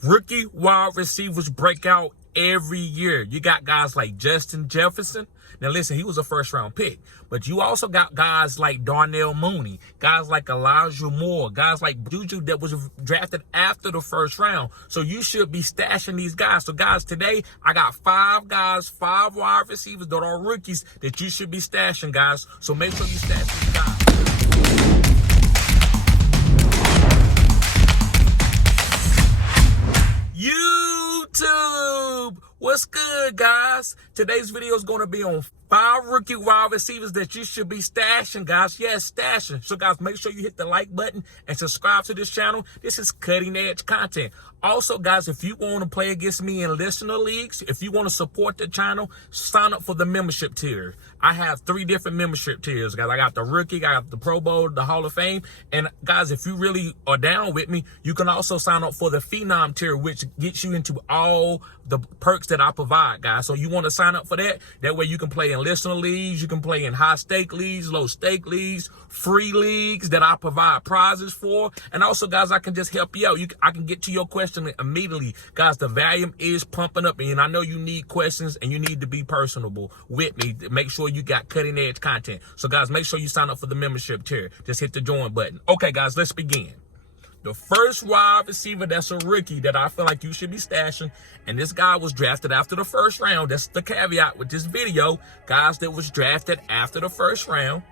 Rookie wide receivers break out every year. You got guys like Justin Jefferson. Now listen, he was a first-round pick. But you also got guys like Darnell Mooney, guys like Elijah Moore, guys like Juju that was drafted after the first round. So you should be stashing these guys. So guys, today I got 5 guys, 5 wide receivers that are rookies that you should be stashing, guys. So make sure you stash these guys. YouTube, what's good, guys? Today's video is going to be on 5 rookie wide receivers that you should be stashing, guys. Yes, stashing. So guys, make sure you hit the like button and subscribe to this channel. This is cutting edge content. Also, guys, if you want to play against me in listener leagues, if you want to support the channel, sign up for the membership tier. I have 3 different membership tiers, guys. I got the rookie, I got the Pro Bowl, the Hall of Fame. And guys, if you really are down with me, you can also sign up for the Phenom tier, which gets you into all the perks that I provide, guys. So you want to sign up for that? That way you can play in listener leagues, you can play in high stake leagues, low stake leagues, free leagues that I provide prizes for. And also, guys, I can just help you out. I can get to your question immediately. Guys, the volume is pumping up, and I know you need questions and you need to be personable with me to make sure you got cutting edge content. So guys, make sure you sign up for the membership tier. Just hit the join button. Okay, guys, let's begin. The first wide receiver that's a rookie that I feel like you should be stashing, and this guy was drafted after the first round. That's the caveat with this video. Guys that was drafted after the first round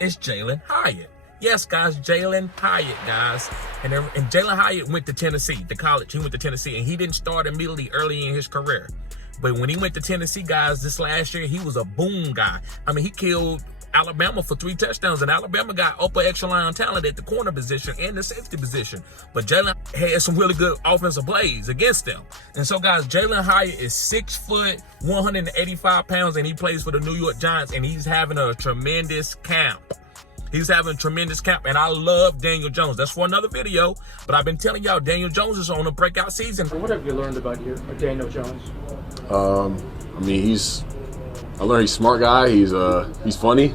is Jalen Hyatt. Yes, guys, Jalen Hyatt, guys. And Jalen Hyatt went to Tennessee, to college. He went to Tennessee, and he didn't start immediately early in his career. But when he went to Tennessee, guys, this last year, he was a boom guy. I mean, he killed Alabama for 3 touchdowns, and Alabama got upper echelon talent at the corner position and the safety position. But Jalen had some really good offensive plays against them. And so, guys, Jalen Hyatt is 6 foot, 185 pounds, and he plays for the New York Giants, and he's having a tremendous camp. He's having a tremendous camp, and I love Daniel Jones. That's for another video, but I've been telling y'all Daniel Jones is on a breakout season. What have you learned about Daniel Jones? I mean, I learned he's a smart guy. He's funny.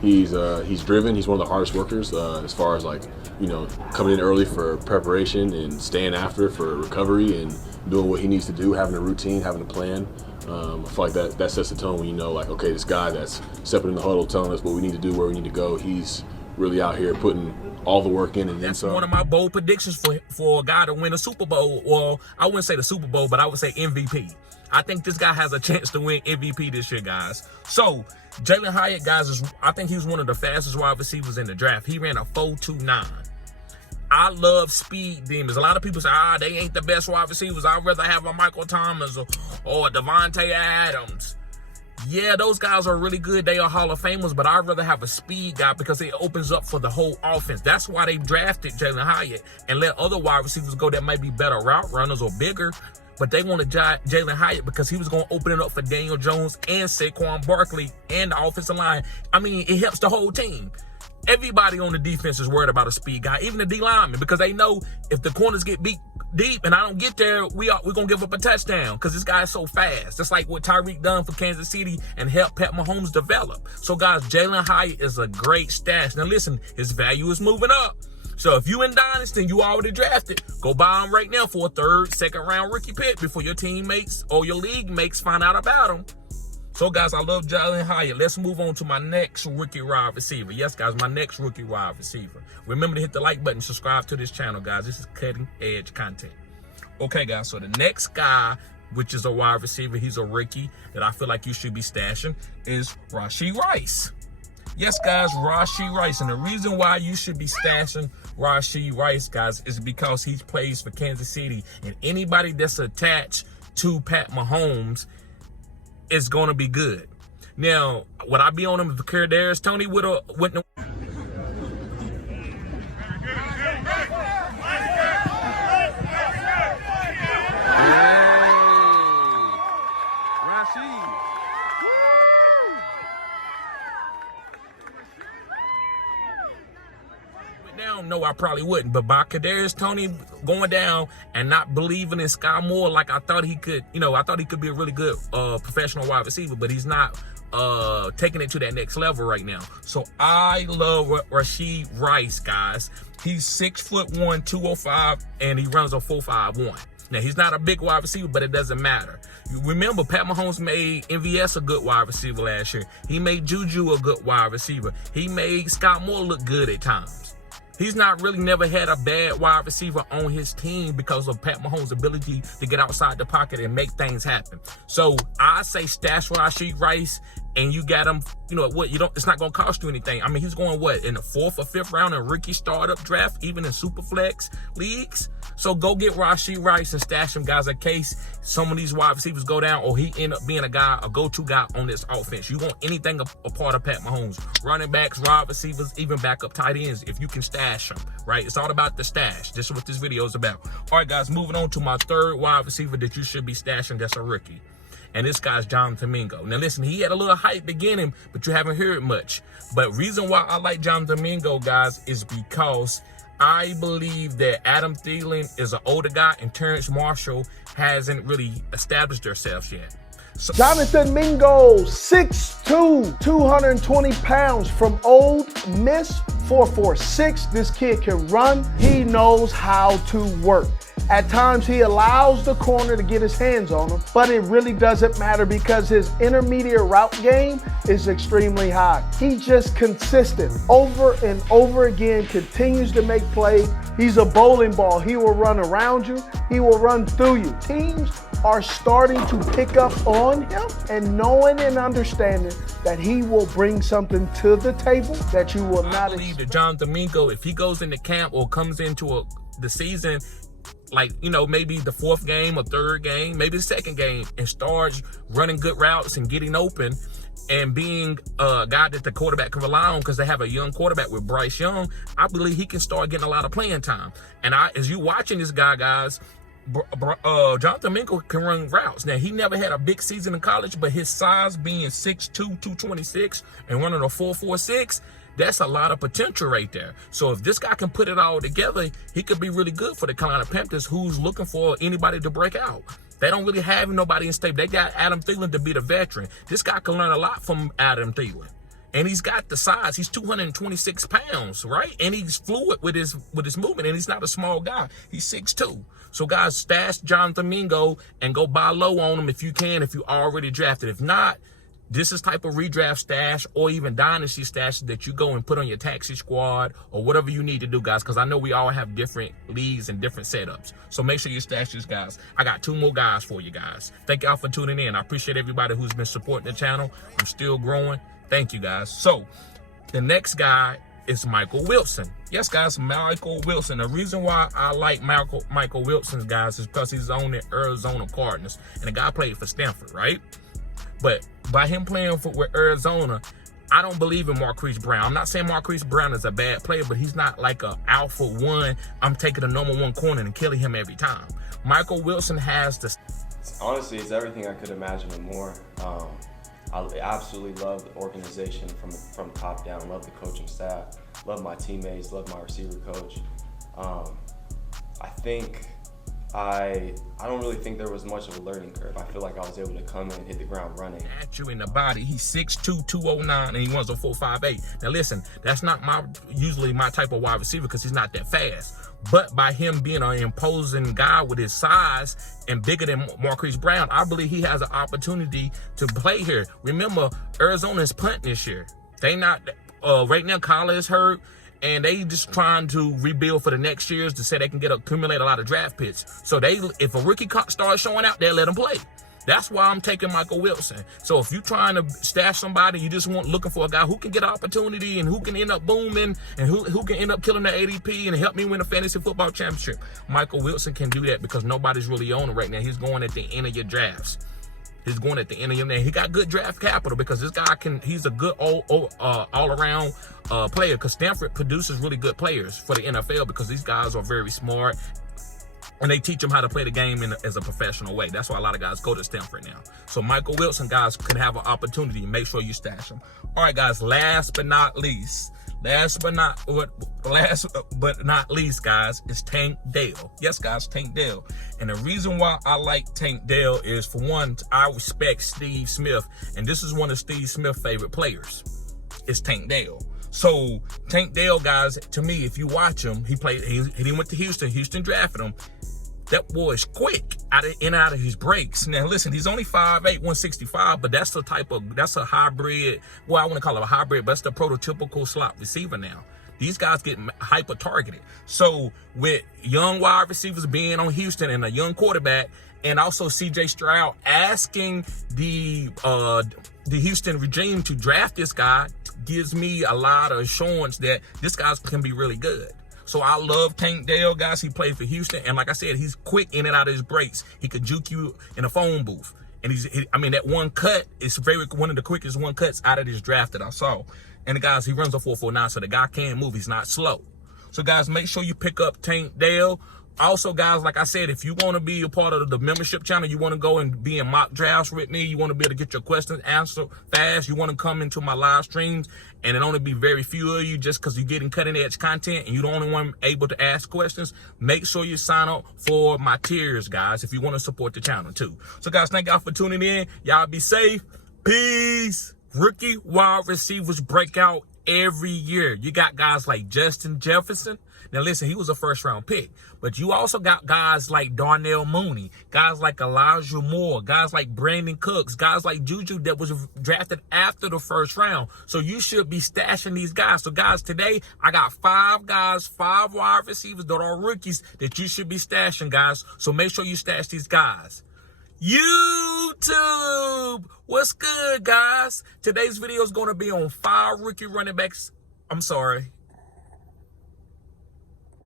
He's driven. He's one of the hardest workers as far as, like, you know, coming in early for preparation and staying after for recovery and doing what he needs to do, having a routine, having a plan. I feel like that sets the tone when you know, like, okay, this guy that's stepping in the huddle telling us what we need to do, where we need to go, he's really out here putting all the work in. And that's one of my bold predictions for a guy to win a Super Bowl. Well, I wouldn't say the Super Bowl, but I would say MVP. I think this guy has a chance to win MVP this year, guys. So Jalen Hyatt, guys, I think he's one of the fastest wide receivers in the draft. He ran a 4.29. I love speed demons. A lot of people say, they ain't the best wide receivers. I'd rather have a Michael Thomas or a Devontae Adams. Yeah, those guys are really good. They are Hall of Famers, but I'd rather have a speed guy because it opens up for the whole offense. That's why they drafted Jalen Hyatt and let other wide receivers go that might be better route runners or bigger. But they wanted Jalen Hyatt because he was going to open it up for Daniel Jones and Saquon Barkley and the offensive line. I mean, it helps the whole team. Everybody on the defense is worried about a speed guy, even the D linemen, because they know if the corners get beat deep and I don't get there, we're going to give up a touchdown because this guy is so fast. That's like what Tyreek done for Kansas City and helped Pat Mahomes develop. So, guys, Jalen Hyatt is a great stash. Now, listen, his value is moving up. So if you in Dynasty and you already drafted, go buy him right now for a 3rd, 2nd round rookie pick before your teammates or your league mates find out about him. So, guys, I love Jalen Hyatt. Let's move on to my next rookie wide receiver. Yes, guys, my next rookie wide receiver. Remember to hit the like button, subscribe to this channel, guys. This is cutting edge content. Okay, guys, so the next guy, which is a wide receiver, he's a rookie that I feel like you should be stashing, is Rashod Rice. Yes, guys, Rashod Rice. And the reason why you should be stashing Rashod Rice, guys, is because he plays for Kansas City. And anybody that's attached to Pat Mahomes is going to be good. Now, would I be on him if Kadarius Toney wouldn't? Down? No, I probably wouldn't. But by Kadarius Toney going down and not believing in Sky Moore like I thought he could, I thought he could be a really good professional wide receiver, but he's not taking it to that next level right now. So I love Rashod Rice, guys. He's 6'1", 205, and he runs a 4.51. Now, he's not a big wide receiver, but it doesn't matter. You remember, Pat Mahomes made MVS a good wide receiver last year. He made Juju a good wide receiver. He made Scott Moore look good at times. He's not really never had a bad wide receiver on his team because of Pat Mahomes' ability to get outside the pocket and make things happen. So I say stash Rashod Rice, and you got him, it's not going to cost you anything. I mean, he's going, in the 4th or 5th round in rookie startup draft, even in Superflex leagues. So go get Rashod Rice and stash him, guys, in case some of these wide receivers go down or he end up being a go-to guy on this offense. You want anything a part of Pat Mahomes. Running backs, wide receivers, even backup tight ends, if you can stash them, right? It's all about the stash. This is what this video is about. All right, guys, moving on to my third wide receiver that you should be stashing that's a rookie. And this guy's Jonathan Mingo. Now, listen, he had a little hype beginning, but you haven't heard much. But reason why I like Jonathan Mingo, guys, is because I believe that Adam Thielen is an older guy and Terrence Marshall hasn't really established themselves yet. So Jonathan Mingo, 6'2", 220 pounds from Ole Miss, 4'6". This kid can run. He knows how to work. At times, he allows the corner to get his hands on him, but it really doesn't matter because his intermediate route game is extremely high. He's just consistent. Over and over again, continues to make plays. He's a bowling ball. He will run around you. He will run through you. Teams are starting to pick up on him and knowing and understanding that he will bring something to the table that you will not expect. I believe that Jonathan Mingo, if he goes into camp or comes into the season, maybe the 4th game or 3rd game, maybe the 2nd game, and starts running good routes and getting open and being a guy that the quarterback can rely on because they have a young quarterback with Bryce Young, I believe he can start getting a lot of playing time. And as you watching this guy, guys, Jonathan Mingo can run routes. Now, he never had a big season in college, but his size being 6'2", 226 and running a 4.46, that's a lot of potential right there. So if this guy can put it all together, he could be really good for the Carolina Panthers, who's looking for anybody to break out. They don't really have nobody in state. They got Adam Thielen to be the veteran. This guy can learn a lot from Adam Thielen. And he's got the size. He's 226 pounds, right? And he's fluid with his movement, and he's not a small guy. He's 6'2". So, guys, stash Jonathan Mingo and go buy low on him if you can, if you already drafted. If not, this is type of redraft stash or even dynasty stash that you go and put on your taxi squad or whatever you need to do, guys, because I know we all have different leagues and different setups. So make sure you stash these guys. I got 2 more guys for you guys. Thank y'all for tuning in. I appreciate everybody who's been supporting the channel. I'm still growing. Thank you, guys. So the next guy is Michael Wilson. Yes, guys, Michael Wilson. The reason why I like Michael Wilson, guys, is because he's on the Arizona Cardinals. And the guy played for Stanford, right? But by him playing with Arizona, I don't believe in Marquise Brown. I'm not saying Marquise Brown is a bad player, but he's not like a alpha one. I'm taking the number 1 corner and killing him every time. Michael Wilson has the... Honestly, it's everything I could imagine and more. I absolutely love the organization from top down. Love the coaching staff. Love my teammates. Love my receiver coach. I think I don't really think there was much of a learning curve. I feel like I was able to come in and hit the ground running. At you in the body. He's 6'2", 209, and he runs a 4.58. Now listen, that's not usually my type of wide receiver because he's not that fast. But by him being an imposing guy with his size and bigger than Marquise Brown, I believe he has an opportunity to play here. Remember, Arizona is punting this year. They not right now. Kyler is hurt. And they just trying to rebuild for the next years to say they can accumulate a lot of draft picks. So if a rookie starts showing out, they'll let him play. That's why I'm taking Michael Wilson. So if you're trying to stash somebody, you just looking for a guy who can get an opportunity and who can end up booming and who can end up killing the ADP and help me win a fantasy football championship. Michael Wilson can do that because nobody's really on it right now. He's going at the end of your drafts. He's going at the end of your name. He got good draft capital because this guy he's a good all-around player because Stanford produces really good players for the NFL because these guys are very smart and they teach them how to play the game as a professional way. That's why a lot of guys go to Stanford now. So Michael Wilson, guys, can have an opportunity. Make sure you stash him. All right, guys, last but not least, last but not least, guys, is Tank Dell. Yes, guys, Tank Dell. And the reason why I like Tank Dell is, for one, I respect Steve Smith, and this is one of Steve Smith's favorite players. It's Tank Dell. So Tank Dell, guys, to me, if you watch him, he went to Houston. Houston drafted him. That boy is quick in and out of his breaks. Now, listen, he's only 5'8", 165, but that's a hybrid. Well, I want to call it a hybrid, but that's the prototypical slot receiver now. These guys get hyper targeted. So with young wide receivers being on Houston and a young quarterback, and also CJ Stroud asking the Houston regime to draft this guy, gives me a lot of assurance that this guy can be really good. So I love Tank Dell, guys. He played for Houston, and like I said, he's quick in and out of his breaks. He could juke you in a phone booth, and that one cut is one of the quickest one cuts out of this draft that I saw. And the guys, he runs a 4.49, so the guy can move. He's not slow. So guys, make sure you pick up Tank Dell. Also, guys, like I said, if you want to be a part of the membership channel, you want to go and be in mock drafts with me, you want to be able to get your questions answered fast, you want to come into my live streams, and it only be very few of you just because you're getting cutting edge content and you're the only one able to ask questions, make sure you sign up for my tiers, guys, if you want to support the channel too. So guys, thank y'all for tuning in. Y'all be safe. Peace. Rookie wide receivers break out every year. You got guys like Justin Jefferson. Now listen, he was a first-round pick, but you also got guys like Darnell Mooney, guys like Elijah Moore, guys like Brandon Cooks, guys like Juju that was drafted after the first round. So you should be stashing these guys. So guys, today I got 5 wide receivers that are rookies that you should be stashing, guys. So make sure you stash these guys. YouTube, what's good, guys? Today's video is going to be on 5 rookie running backs. I'm sorry.